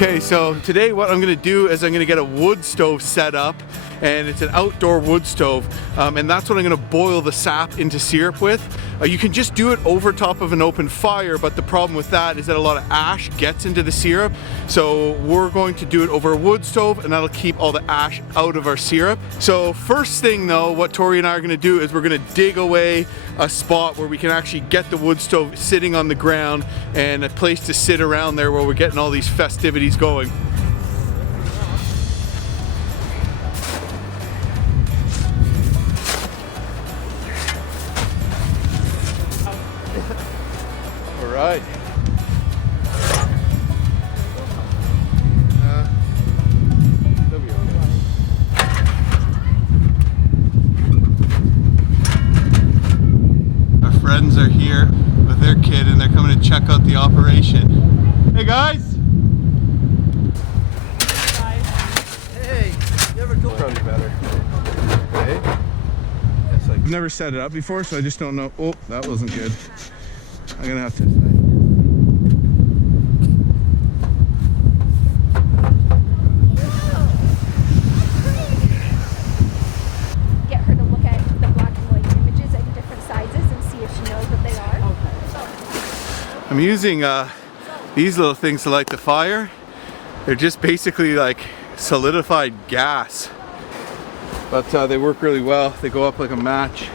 Okay, so today what I'm going to do is I'm going to get a wood stove set up, and it's an outdoor wood stove, and that's what I'm going to boil the sap into syrup with. You can just do it over top of an open fire, but the problem with that is that a lot of ash gets into the syrup. So we're going to do it over a wood stove, and that'll keep all the ash out of our syrup. So first thing though, what Tori and I are going to do is we're going to dig away a spot where we can actually get the wood stove sitting on the ground and a place to sit around there where we're getting all these festivities going. All right. That'll be okay. Our friends are here with their kid and they're coming to check out the operation. Hey guys! Hey, you ever told Probably better. Okay. I've never set it up before, so I just don't know. Oh, that wasn't good. I'm gonna have to. Get her to look at the black and white images in different sizes and see if she knows what they are. Okay. I'm using these little things to light the fire. They're just basically like solidified gas, but they work really well. They go up like a match.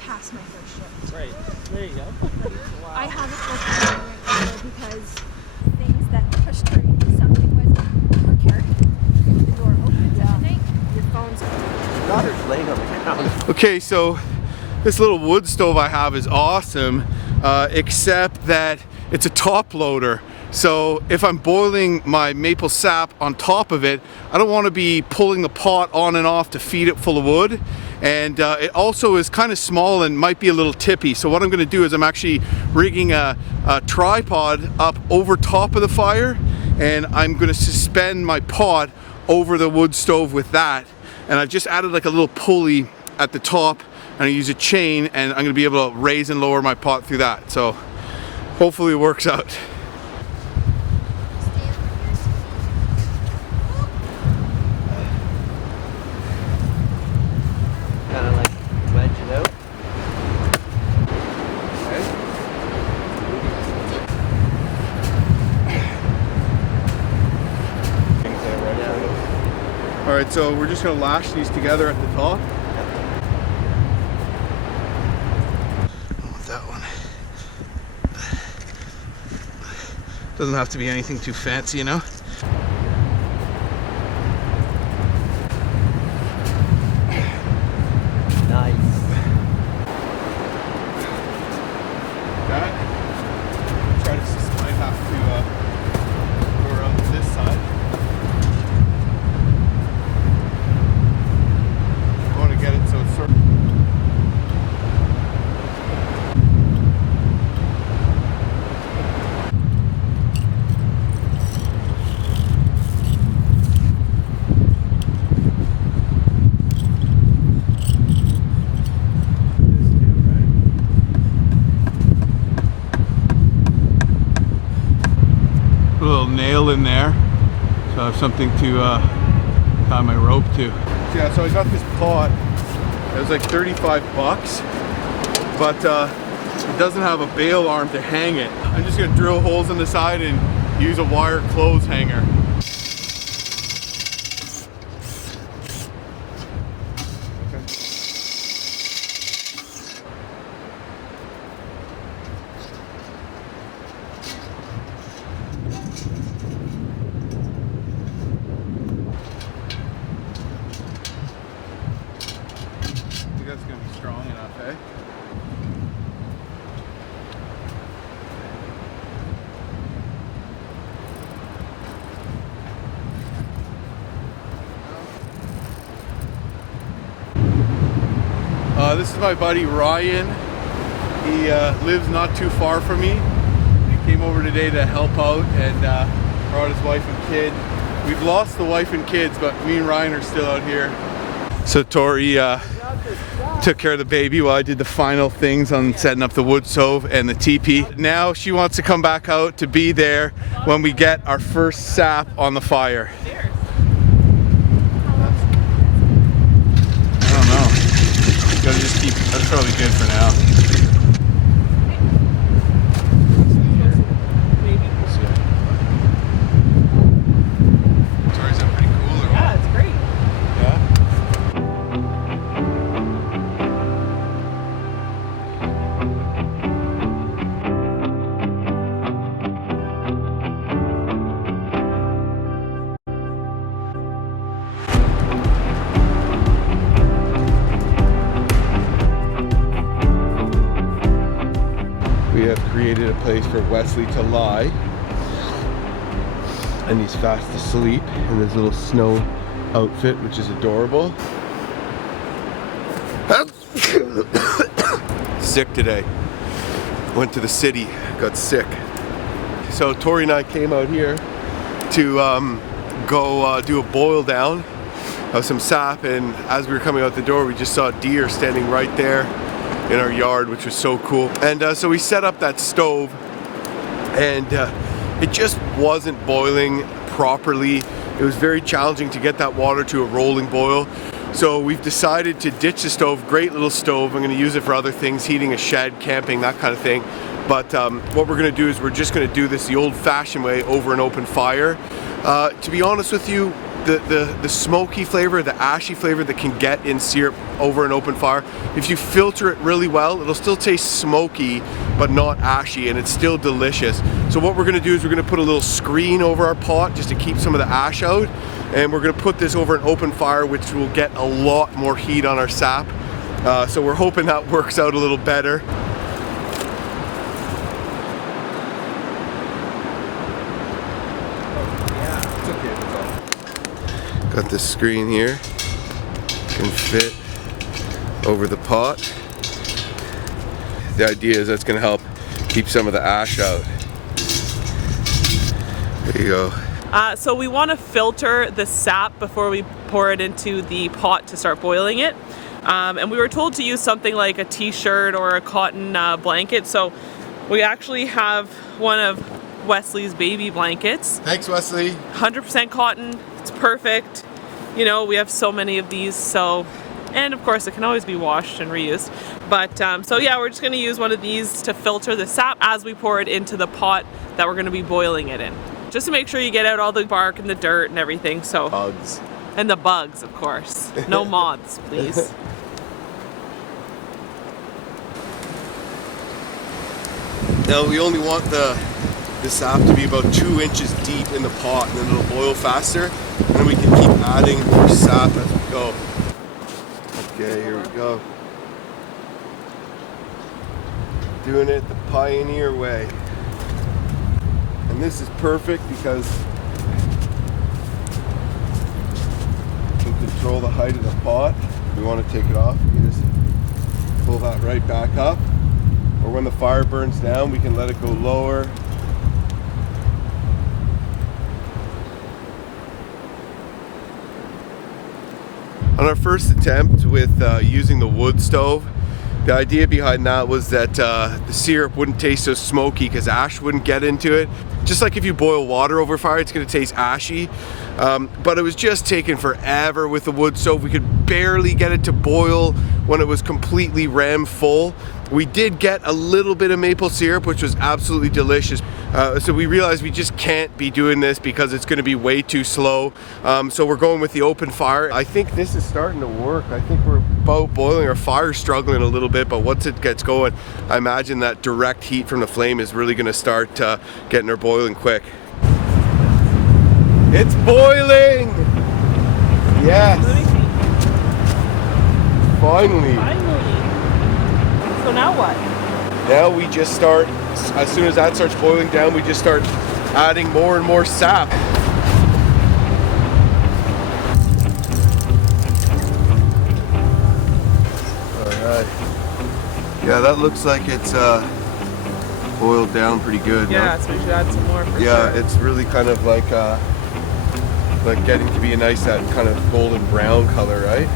Pass my first shift. Right, there you go. I haven't looked at it because things that pushed her into something was her character. If the door opens at night, your phone's Daughter's laying on the ground. Okay, so this little wood stove I have is awesome, except that it's a top loader. So if I'm boiling my maple sap on top of it, I don't want to be pulling the pot on and off to feed it full of wood. And it also is kind of small and might be a little tippy. So what I'm going to do is I'm actually rigging a tripod up over top of the fire, and I'm going to suspend my pot over the wood stove with that. And I've just added like a little pulley at the top, and I use a chain, and I'm going to be able to raise and lower my pot through that. So hopefully it works out. Kind of like wedge it out. All right, so we're just going to lash these together at the top. I want that one. Doesn't have to be anything too fancy, you know? Nice. That. Try to might have to go around to this side. I want to get it so it's sort of. A little nail in there, so I have something to tie my rope to. Yeah, so I got this pot. It was like 35 bucks, but it doesn't have a bail arm to hang it. I'm just gonna drill holes in the side and use a wire clothes hanger. That's gonna be strong enough, eh? This is my buddy Ryan. He lives not too far from me. He came over today to help out and brought his wife and kid. We've lost the wife and kids, but me and Ryan are still out here. So Tori took care of the baby while I did the final things on setting up the wood stove and the teepee. Now she wants to come back out to be there when we get our first sap on the fire. I don't know. Gotta just keep, that's probably good for now. We have created a place for Wesley to lie, and he's fast asleep in his little snow outfit, which is adorable. Sick today. Went to the city, got sick. So Tori and I came out here to go do a boil down of some sap, and as we were coming out the door we just saw a deer standing right there in our yard, which was so cool. And so we set up that stove, and it just wasn't boiling properly. It was very challenging to get that water to a rolling boil. So we've decided to ditch the stove. Great little stove. I'm going to use it for other things, heating a shed, camping, that kind of thing. But what we're going to do is we're just going to do this the old-fashioned way over an open fire. To be honest with you, the smoky flavor, the ashy flavor that can get in syrup over an open fire, if you filter it really well, it'll still taste smoky but not ashy, and it's still delicious. So what we're going to do is we're going to put a little screen over our pot just to keep some of the ash out, and we're going to put this over an open fire, which will get a lot more heat on our sap. So we're hoping that works out a little better. Got this screen here, can fit over the pot. The idea is that's going to help keep some of the ash out. There you go. So we want to filter the sap before we pour it into the pot to start boiling it. And we were told to use something like a t-shirt or a cotton blanket. So we actually have one of Wesley's baby blankets. Thanks, Wesley. 100% cotton. It's perfect. You know, we have so many of these, so, and of course it can always be washed and reused. But so yeah, we're just going to use one of these to filter the sap as we pour it into the pot that we're going to be boiling it in. Just to make sure you get out all the bark and the dirt and everything. So Bugs. And the bugs, of course. No moths, please. Now we only want the sap to be about 2 inches deep in the pot, and then it'll boil faster, and then we can keep adding more sap as we go. Okay, here we go. Doing it the pioneer way. And this is perfect because we can control the height of the pot. If we want to take it off, we can just pull that right back up. Or when the fire burns down, we can let it go lower. On our first attempt with using the wood stove, the idea behind that was that the syrup wouldn't taste so smoky because ash wouldn't get into it. Just like if you boil water over fire, it's going to taste ashy. But it was just taking forever with the wood stove. We could barely get it to boil when it was completely ram full. We did get a little bit of maple syrup, which was absolutely delicious. So we realized we just can't be doing this because it's going to be way too slow. So we're going with the open fire. I think this is starting to work. I think we're about boiling. Our fire's struggling a little bit, but once it gets going, I imagine that direct heat from the flame is really going to start getting her boiling quick. It's boiling! Yes! Finally! So now what? Now we just start, as soon as that starts boiling down, we just start adding more and more sap. Alright. Yeah, that looks like it's boiled down pretty good. Yeah, no? so we should add some more for Yeah, sure. it's really kind of like getting to be a nice, that kind of golden brown color, right?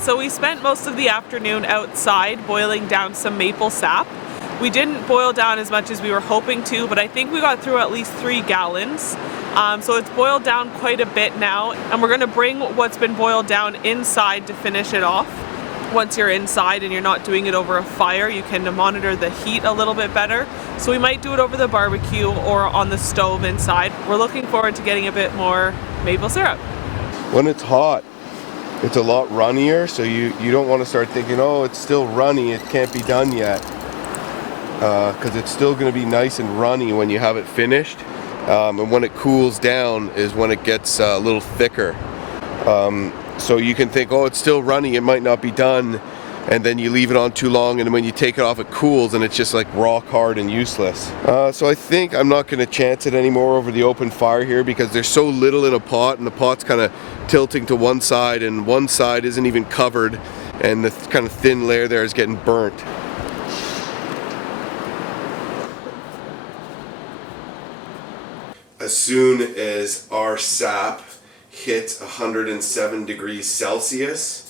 So we spent most of the afternoon outside boiling down some maple sap. We didn't boil down as much as we were hoping to, but I think we got through at least 3 gallons. So it's boiled down quite a bit now, and we're going to bring what's been boiled down inside to finish it off. Once you're inside and you're not doing it over a fire, you can monitor the heat a little bit better. So we might do it over the barbecue or on the stove inside. We're looking forward to getting a bit more maple syrup. When it's hot, it's a lot runnier, so you don't want to start thinking, oh, it's still runny, it can't be done yet. Because it's still going to be nice and runny when you have it finished. And when it cools down is when it gets a little thicker. So you can think, oh, it's still runny, it might not be done. And then you leave it on too long, and when you take it off, it cools, and it's just like rock hard and useless. So I think I'm not going to chance it anymore over the open fire here, because there's so little in a pot, and the pot's kind of tilting to one side, and one side isn't even covered, and the kind of thin layer there is getting burnt. As soon as our sap hits 107 degrees Celsius,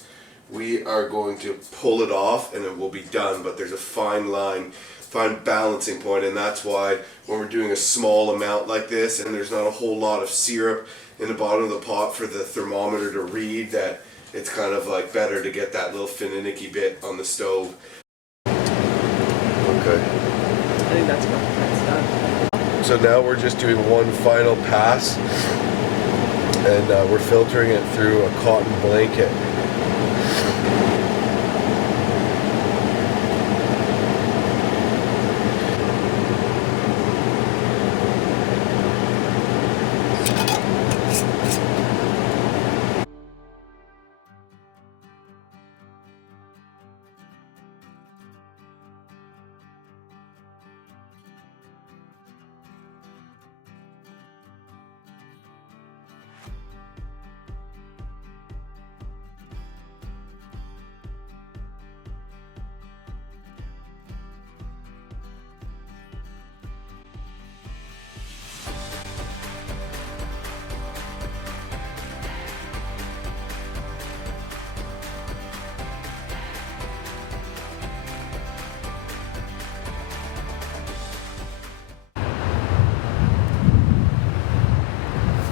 we are going to pull it off and it will be done. But there's a fine line, fine balancing point, and that's why when we're doing a small amount like this and there's not a whole lot of syrup in the bottom of the pot for the thermometer to read, that it's kind of like better to get that little finicky bit on the stove. Okay. I think that's done. So now we're just doing one final pass, and we're filtering it through a cotton blanket.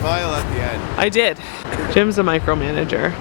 Smile at the end. I did. Jim's a micromanager.